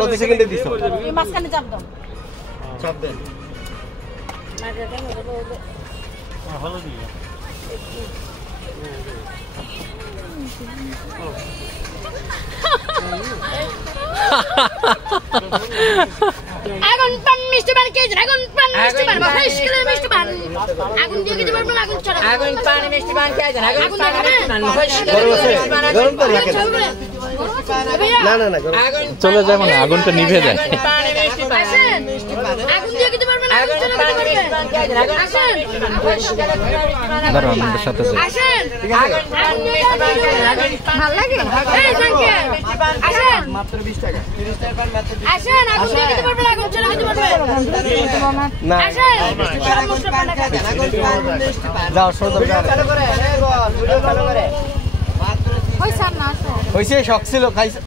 কত সেকেন্ডে দিছো? মাঝখানে চাপ দাও। চাপ দেন। ভালো দিয়ে আগুন পান মিষ্টি পান কে আগুন পান মিষ্টি পান ফ্রেশ করে মিষ্টি পান আগুন দিয়ে দিতে পারবেন আগুন চড়া আগুন পানি মিষ্টি পান খেয়ে যান আগুন পানি মিষ্টি পান গরম তো রাখেন না না না চলে যায় মানে আগুনটা নিভে যায় পানি মিষ্টি পান আগুন দিয়ে দিতে পারবেন আগুন পানি মিষ্টি পান খেয়ে যান আগুন দাঁড়াও আমাদের সাথে যাই আসেন আগুন পানি মিষ্টি পান খেয়ে যান আগুন ভালো লাগে এই জানকে আসেন মাত্র 20 টাকা 30 টাকা পান মাত্র আসেন আগুন দিয়ে দিতে পারবেন আগুন চড়া দিতে পারবেন না আসেন যাও সদর চালু করে হইছে শখ ছিল খাইছে